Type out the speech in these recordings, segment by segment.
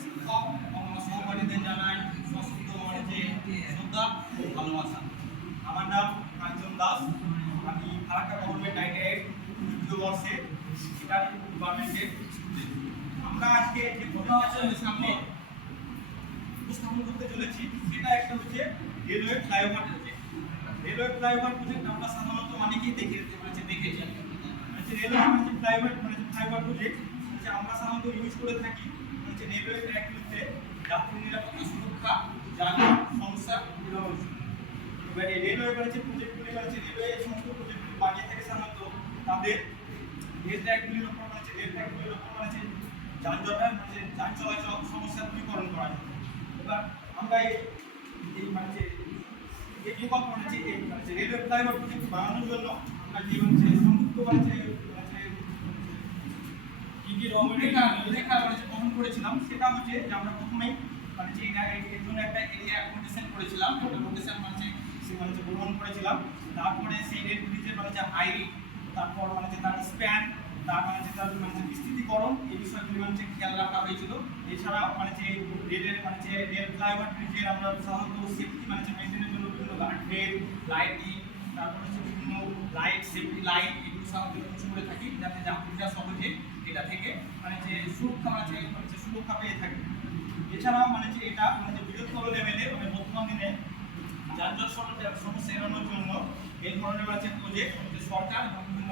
শিক্ষক এবং সহপাঠীদের জানাই সশ্রদ্ধ শ্রদ্ধা ও ভালোবাসা। আমার নাম কাঞ্চন দাস। আমি ফারাক্কা গভর্নমেন্ট আইটিআই দ্বিতীয় বর্ষে শিক্ষার্থী ডিপার্টমেন্টের স্টুডেন্ট। আমরা আজকে যে প্রজেক্টের সামনে উপস্থাপন করতে চলেছি সেটা একটা হচ্ছে railway flyover project. Railway flyover project আমরা সাধারণত অনেকেই দেখেছি। রেলওয়ে ফ্লাইওভার প্রজেক্ট আমরা সাধারণত ইউজ করে থাকি রেলওয়ে ট্র্যাকগুলিতে যাত্রী নিরাপত্তা, সুরক্ষা, যানবাহন সমস্যা নিরসন। এবার এই রেলওয়ে প্রজেক্টগুলি রেলওয়ে এই সমস্ত প্রজেক্টগুলি বানিয়ে থাকে সাধারণত তাদের রেল ট্র্যাকগুলির ওপর যানজটের যান চলাচল সমস্যা দূরীকরণ করা যায়। এবার আমরা এই বিকল্প রেলওয়ে ফ্লাইওভার প্রজেক্ট বানানোর জন্য আমরা যে সংযুক্ত গ্রহণ করেছিলাম সেটা হচ্ছে যে আমরা প্রথমেই এর জন্য একটা এরিয়া অ্যাকোমোডেশন করেছিলাম, লোকেশন গ্রহণ করেছিলাম। তারপরে সেই রেল ব্রিজের হাইট, তারপর তার স্প্যান, তার তার বিস্তৃতিকরণ, এই বিষয়গুলি খেয়াল রাখা হয়েছিল। এছাড়া রেলের রেল ফ্লাইওভার ব্রিজের আমরা সাধারণত সেফটি মেনটেনের জন্য বিভিন্ন গার্ডরেল, লাইটিং, তারপরে বিভিন্ন লাইট, সেফটি লাইট এগুলো সাধারণত ইউজ করে থাকি যাতে যাত্রীরা সহজে এটা থেকে সুরক্ষা পেয়ে থাকে। এছাড়াও এটা বৃহত্তর লেভেলে বর্তমান দিনে যানজট সমস্যা এড়ানোর জন্য এই ধরনের প্রজেক্ট সরকার এবং বিভিন্ন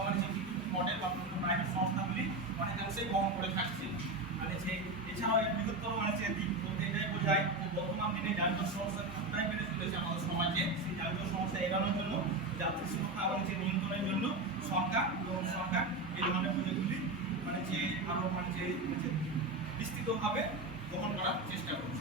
মডেল বা বিভিন্ন প্রাইভেট সংস্থাগুলি অনেকাংশেই বহন করে থাকছে। এছাড়াও এর বৃহত্তর দিক বলতে এটাই বোঝায় যে বর্তমান দিনে যানজট সমস্যা কতটাই বেড়ে চলেছে আমাদের সমাজে। সেই যানজট সমস্যা এড়ানোর জন্য, যাত্রী সুরক্ষা নিয়ন্ত্রণের জন্য সরকার এই ধরনের প্রজেক্টগুলি আরো বিস্তৃতভাবে গ্রহণ করার চেষ্টা করছে।